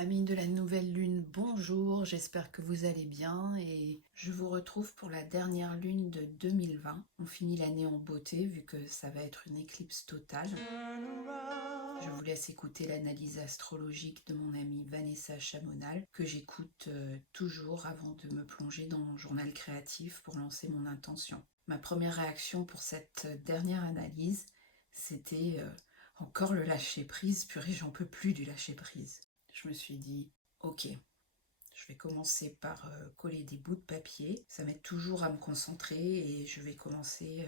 Amis de la nouvelle lune, bonjour, j'espère que vous allez bien et je vous retrouve pour la dernière lune de 2020. On finit l'année en beauté vu que ça va être une éclipse totale. Je vous laisse écouter l'analyse astrologique de mon amie Vanessa Chamonal que j'écoute toujours avant de me plonger dans mon journal créatif pour lancer mon intention. Ma première réaction pour cette dernière analyse, c'était encore le lâcher prise, purée j'en peux plus du lâcher prise. Je me suis dit, ok, je vais commencer par coller des bouts de papier. Ça m'aide toujours à me concentrer et je vais commencer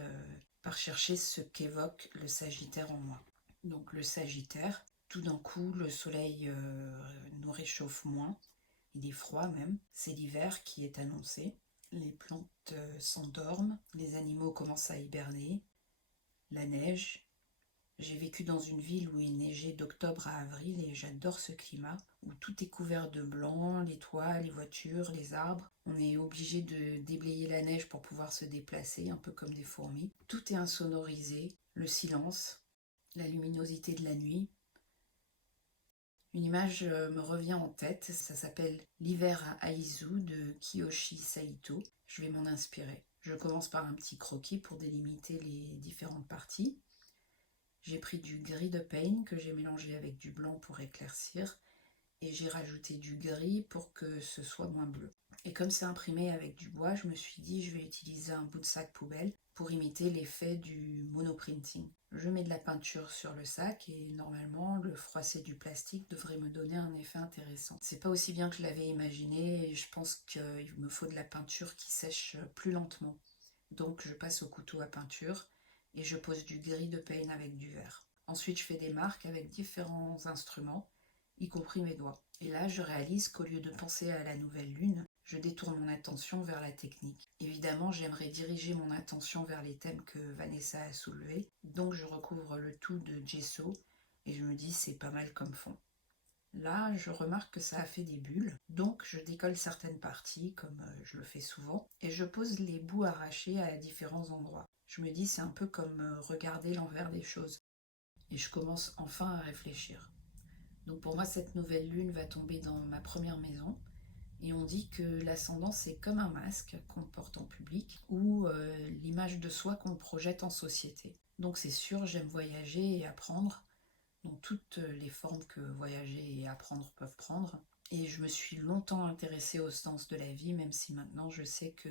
par chercher ce qu'évoque le Sagittaire en moi. Donc le Sagittaire, tout d'un coup, le soleil nous réchauffe moins. Il est froid même. C'est l'hiver qui est annoncé. Les plantes s'endorment. Les animaux commencent à hiberner. La neige. J'ai vécu dans une ville où il neigeait d'octobre à avril et j'adore ce climat où tout est couvert de blanc, les toits, les voitures, les arbres. On est obligé de déblayer la neige pour pouvoir se déplacer, un peu comme des fourmis. Tout est insonorisé, le silence, la luminosité de la nuit. Une image me revient en tête, ça s'appelle L'hiver à Aizu de Kiyoshi Saito. Je vais m'en inspirer. Je commence par un petit croquis pour délimiter les différentes parties. J'ai pris du gris de Payne que j'ai mélangé avec du blanc pour éclaircir et j'ai rajouté du gris pour que ce soit moins bleu. Et comme c'est imprimé avec du bois, je me suis dit je vais utiliser un bout de sac poubelle pour imiter l'effet du monoprinting. Je mets de la peinture sur le sac et normalement le froissé du plastique devrait me donner un effet intéressant. C'est pas aussi bien que je l'avais imaginé et je pense qu'il me faut de la peinture qui sèche plus lentement. Donc je passe au couteau à peinture et je pose du gris de Payne avec du vert. Ensuite, je fais des marques avec différents instruments, y compris mes doigts. Et là, je réalise qu'au lieu de penser à la nouvelle lune, je détourne mon attention vers la technique. Évidemment, j'aimerais diriger mon attention vers les thèmes que Vanessa a soulevés, donc je recouvre le tout de gesso et je me dis c'est pas mal comme fond. Là, je remarque que ça a fait des bulles, donc je décolle certaines parties, comme je le fais souvent, et je pose les bouts arrachés à différents endroits. Je me dis c'est un peu comme regarder l'envers des choses. Et je commence enfin à réfléchir. Donc pour moi, cette nouvelle lune va tomber dans ma première maison, et on dit que l'ascendant, c'est comme un masque qu'on porte en public, ou l'image de soi qu'on projette en société. Donc c'est sûr, j'aime voyager et apprendre, dans toutes les formes que voyager et apprendre peuvent prendre. Et je me suis longtemps intéressée au sens de la vie, même si maintenant je sais que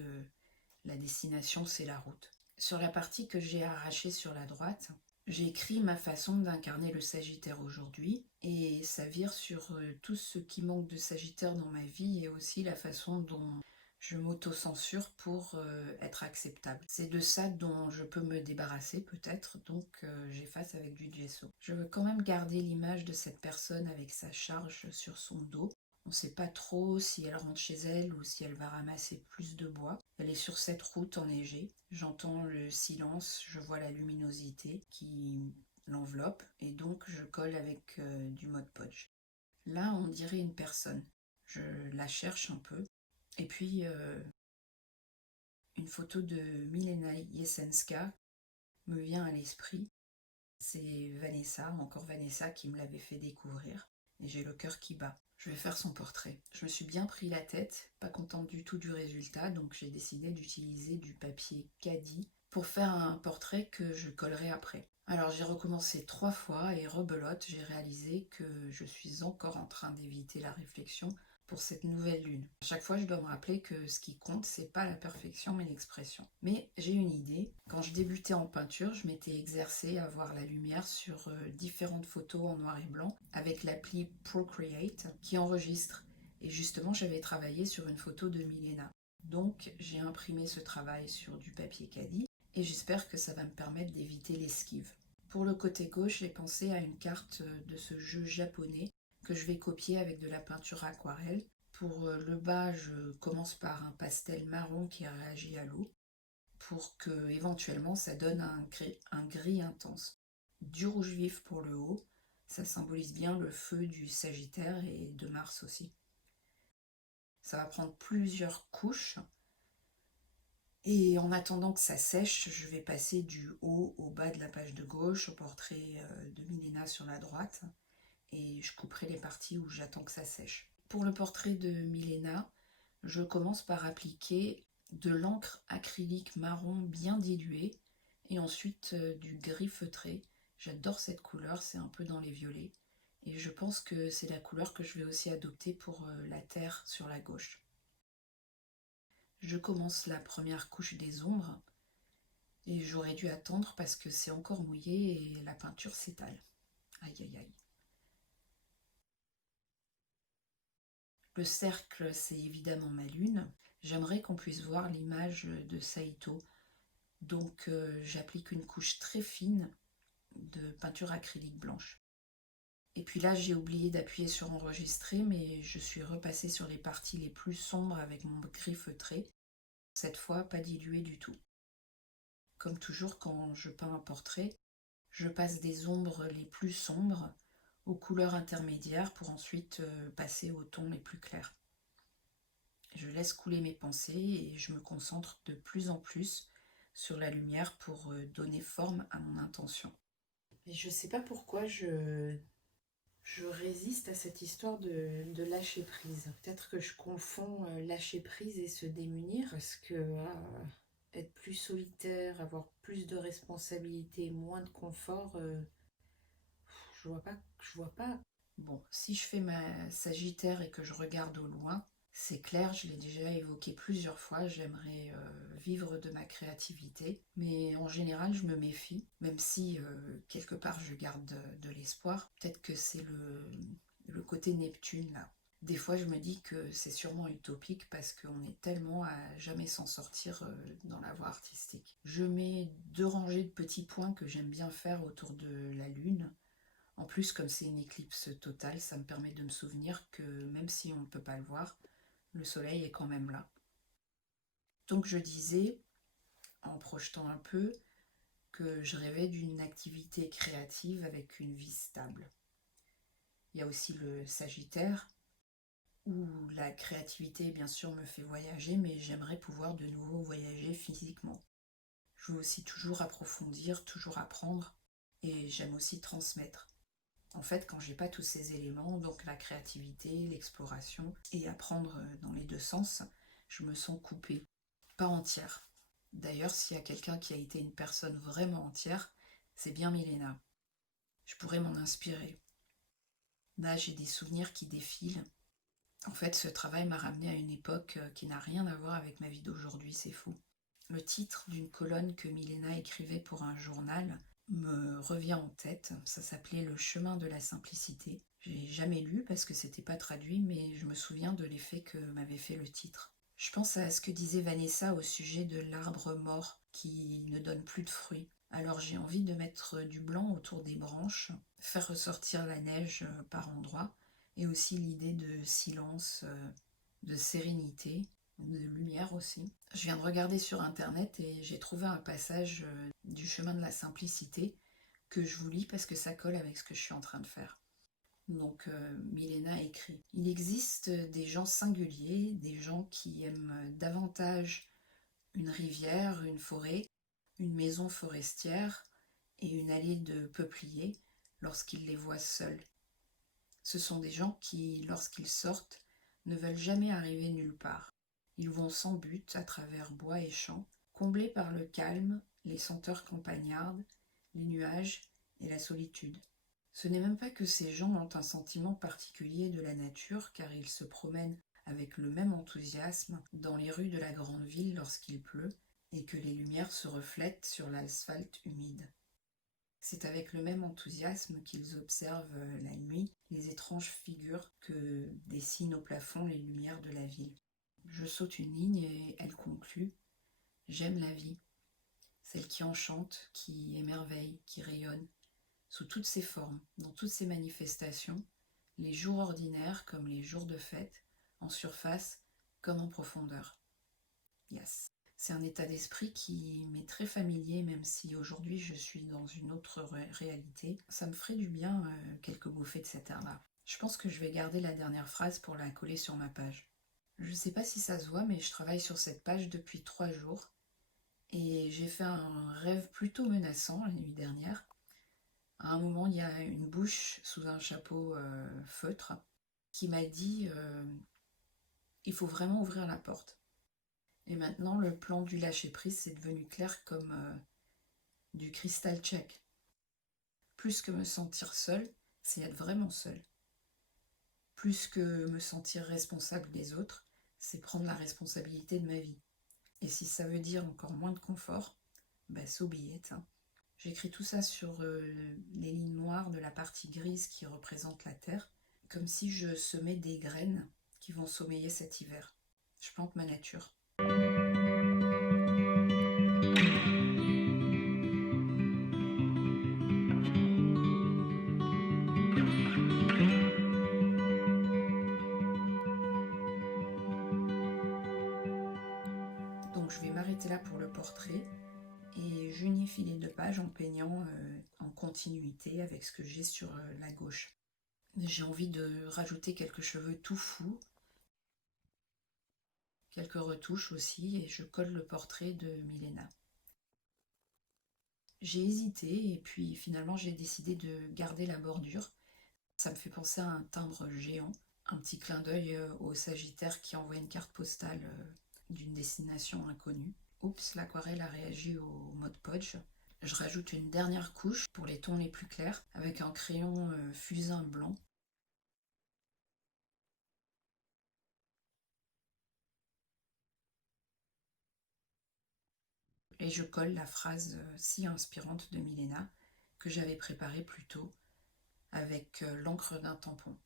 la destination c'est la route. Sur la partie que j'ai arrachée sur la droite, j'ai écrit ma façon d'incarner le Sagittaire aujourd'hui et ça vire sur tout ce qui manque de Sagittaire dans ma vie et aussi la façon dont je m'auto-censure pour être acceptable. C'est de ça dont je peux me débarrasser peut-être, donc j'efface avec du gesso. Je veux quand même garder l'image de cette personne avec sa charge sur son dos. On ne sait pas trop si elle rentre chez elle ou si elle va ramasser plus de bois. Elle est sur cette route enneigée. J'entends le silence, je vois la luminosité qui l'enveloppe et donc je colle avec du Mod Podge. Là, on dirait une personne. Je la cherche un peu. Et puis, une photo de Milena Jesenska me vient à l'esprit. C'est Vanessa, encore Vanessa, qui me l'avait fait découvrir. Et j'ai le cœur qui bat. Je vais faire son portrait. Je me suis bien pris la tête, pas contente du tout du résultat, donc j'ai décidé d'utiliser du papier caddie pour faire un portrait que je collerai après. Alors j'ai recommencé 3 fois et rebelote, j'ai réalisé que je suis encore en train d'éviter la réflexion pour cette nouvelle lune. À chaque fois, je dois me rappeler que ce qui compte, c'est pas la perfection, mais l'expression. Mais j'ai une idée. Quand je débutais en peinture, je m'étais exercée à voir la lumière sur différentes photos en noir et blanc avec l'appli Procreate qui enregistre. Et justement, j'avais travaillé sur une photo de Milena. Donc, j'ai imprimé ce travail sur du papier caddie et j'espère que ça va me permettre d'éviter l'esquive. Pour le côté gauche, j'ai pensé à une carte de ce jeu japonais que je vais copier avec de la peinture aquarelle. Pour le bas, je commence par un pastel marron qui réagit à l'eau pour que éventuellement ça donne un gris intense. Du rouge vif pour le haut, ça symbolise bien le feu du Sagittaire et de Mars aussi. Ça va prendre plusieurs couches et en attendant que ça sèche, je vais passer du haut au bas de la page de gauche au portrait de Milena sur la droite. et je couperai les parties où j'attends que ça sèche. Pour le portrait de Milena, je commence par appliquer de l'encre acrylique marron bien diluée et ensuite du gris feutré. J'adore cette couleur, c'est un peu dans les violets. Et je pense que c'est la couleur que je vais aussi adopter pour la terre sur la gauche. Je commence la première couche des ombres et j'aurais dû attendre parce que c'est encore mouillé et la peinture s'étale. Aïe aïe aïe. Le cercle, c'est évidemment ma lune. J'aimerais qu'on puisse voir l'image de Saito. Donc j'applique une couche très fine de peinture acrylique blanche. Et puis là, j'ai oublié d'appuyer sur enregistrer, mais je suis repassée sur les parties les plus sombres avec mon gris feutré. Cette fois, pas dilué du tout. Comme toujours, quand je peins un portrait, je passe des ombres les plus sombres aux couleurs intermédiaires pour ensuite passer aux tons les plus clairs. Je laisse couler mes pensées et je me concentre de plus en plus sur la lumière pour donner forme à mon intention. Et je ne sais pas pourquoi je résiste à cette histoire de lâcher prise. Peut-être que je confonds lâcher prise et se démunir, parce que être plus solitaire, avoir plus de responsabilités, moins de confort, je vois pas. Bon, si je fais ma Sagittaire et que je regarde au loin, c'est clair, je l'ai déjà évoqué plusieurs fois, j'aimerais vivre de ma créativité, mais en général je me méfie, même si quelque part je garde de l'espoir. Peut-être que c'est le côté Neptune là. Des fois je me dis que c'est sûrement utopique parce qu'on est tellement à jamais s'en sortir dans la voie artistique. Je mets 2 rangées de petits points que j'aime bien faire autour de la lune. En plus, comme c'est une éclipse totale, ça me permet de me souvenir que même si on ne peut pas le voir, le soleil est quand même là. Donc je disais, en projetant un peu, que je rêvais d'une activité créative avec une vie stable. Il y a aussi le Sagittaire, où la créativité bien sûr me fait voyager, mais j'aimerais pouvoir de nouveau voyager physiquement. Je veux aussi toujours approfondir, toujours apprendre, et j'aime aussi transmettre. En fait, quand j'ai pas tous ces éléments, donc la créativité, l'exploration et apprendre dans les deux sens, je me sens coupée, pas entière. D'ailleurs, s'il y a quelqu'un qui a été une personne vraiment entière, c'est bien Milena. Je pourrais m'en inspirer. Là, j'ai des souvenirs qui défilent. En fait, ce travail m'a ramené à une époque qui n'a rien à voir avec ma vie d'aujourd'hui, c'est fou. Le titre d'une colonne que Milena écrivait pour un journal me revient en tête. Ça s'appelait Le chemin de la simplicité. J'ai jamais lu parce que c'était pas traduit, mais je me souviens de l'effet que m'avait fait le titre. Je pense à ce que disait Vanessa au sujet de l'arbre mort qui ne donne plus de fruits. Alors j'ai envie de mettre du blanc autour des branches, faire ressortir la neige par endroits, et aussi l'idée de silence, de sérénité, de lumière aussi. Je viens de regarder sur internet et j'ai trouvé un passage du chemin de la simplicité que je vous lis parce que ça colle avec ce que je suis en train de faire. Donc Milena écrit: Il existe des gens singuliers, des gens qui aiment davantage une rivière, une forêt, une maison forestière et une allée de peupliers lorsqu'ils les voient seuls. Ce sont des gens qui, lorsqu'ils sortent, ne veulent jamais arriver nulle part. Ils vont sans but à travers bois et champs, comblés par le calme, les senteurs campagnardes, les nuages et la solitude. Ce n'est même pas que ces gens ont un sentiment particulier de la nature, car ils se promènent avec le même enthousiasme dans les rues de la grande ville lorsqu'il pleut et que les lumières se reflètent sur l'asphalte humide. C'est avec le même enthousiasme qu'ils observent la nuit les étranges figures que dessinent au plafond les lumières de la ville. Je saute une ligne et elle conclut: J'aime la vie, celle qui enchante, qui émerveille, qui rayonne, sous toutes ses formes, dans toutes ses manifestations, les jours ordinaires comme les jours de fête, en surface comme en profondeur. Yes. C'est un état d'esprit qui m'est très familier, même si aujourd'hui je suis dans une autre réalité. Ça me ferait du bien quelques bouffées de cet air-là. Je pense que je vais garder la dernière phrase pour la coller sur ma page. Je ne sais pas si ça se voit, mais je travaille sur cette page depuis 3 jours. Et j'ai fait un rêve plutôt menaçant la nuit dernière. À un moment, il y a une bouche sous un chapeau feutre qui m'a dit il faut vraiment ouvrir la porte. Et maintenant, le plan du lâcher-prise, c'est devenu clair comme du cristal check. Plus que me sentir seule, c'est être vraiment seule. Plus que me sentir responsable des autres, c'est prendre la responsabilité de ma vie. Et si ça veut dire encore moins de confort, bah so be it, hein. J'écris tout ça sur les lignes noires de la partie grise qui représente la terre, comme si je semais des graines qui vont sommeiller cet hiver. Je plante ma nature. Donc je vais m'arrêter là pour le portrait et j'unifie les deux pages en peignant en continuité avec ce que j'ai sur la gauche. J'ai envie de rajouter quelques cheveux tout fous, quelques retouches aussi, et je colle le portrait de Milena. J'ai hésité et puis finalement j'ai décidé de garder la bordure. Ça me fait penser à un timbre géant, un petit clin d'œil au Sagittaire qui envoie une carte postale d'une destination inconnue. Oups, l'aquarelle a réagi au mode Podge. Je rajoute une dernière couche pour les tons les plus clairs avec un crayon fusain blanc. Et je colle la phrase si inspirante de Milena que j'avais préparée plus tôt avec l'encre d'un tampon.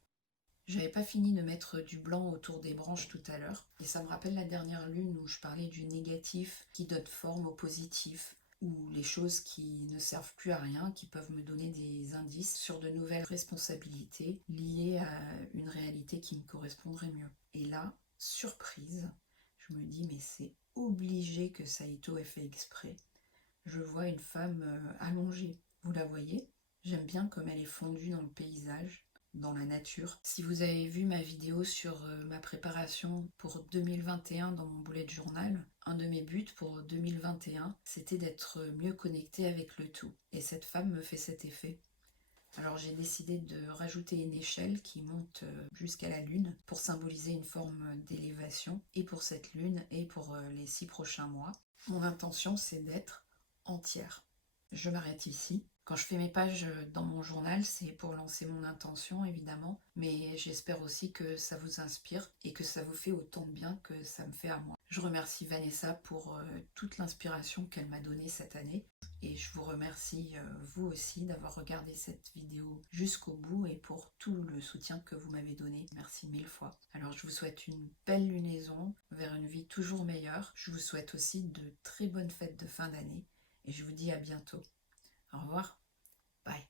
J'avais pas fini de mettre du blanc autour des branches tout à l'heure et ça me rappelle la dernière lune où je parlais du négatif qui donne forme au positif, ou les choses qui ne servent plus à rien, qui peuvent me donner des indices sur de nouvelles responsabilités liées à une réalité qui me correspondrait mieux. Et là, surprise, je me dis mais c'est obligé que Saito ait fait exprès. Je vois une femme allongée, vous la voyez? J'aime bien comme elle est fondue dans le paysage, dans la nature. Si vous avez vu ma vidéo sur ma préparation pour 2021 dans mon bullet journal, un de mes buts pour 2021, c'était d'être mieux connectée avec le tout. Et cette femme me fait cet effet. Alors j'ai décidé de rajouter une échelle qui monte jusqu'à la lune pour symboliser une forme d'élévation, et pour cette lune et pour les 6 prochains mois. Mon intention, c'est d'être entière. Je m'arrête ici. Quand je fais mes pages dans mon journal, c'est pour lancer mon intention évidemment, mais j'espère aussi que ça vous inspire et que ça vous fait autant de bien que ça me fait à moi. Je remercie Vanessa pour toute l'inspiration qu'elle m'a donnée cette année, et je vous remercie vous aussi d'avoir regardé cette vidéo jusqu'au bout et pour tout le soutien que vous m'avez donné. Merci 1000 fois. Alors je vous souhaite une belle lunaison vers une vie toujours meilleure. Je vous souhaite aussi de très bonnes fêtes de fin d'année et je vous dis à bientôt. Au revoir. Bye.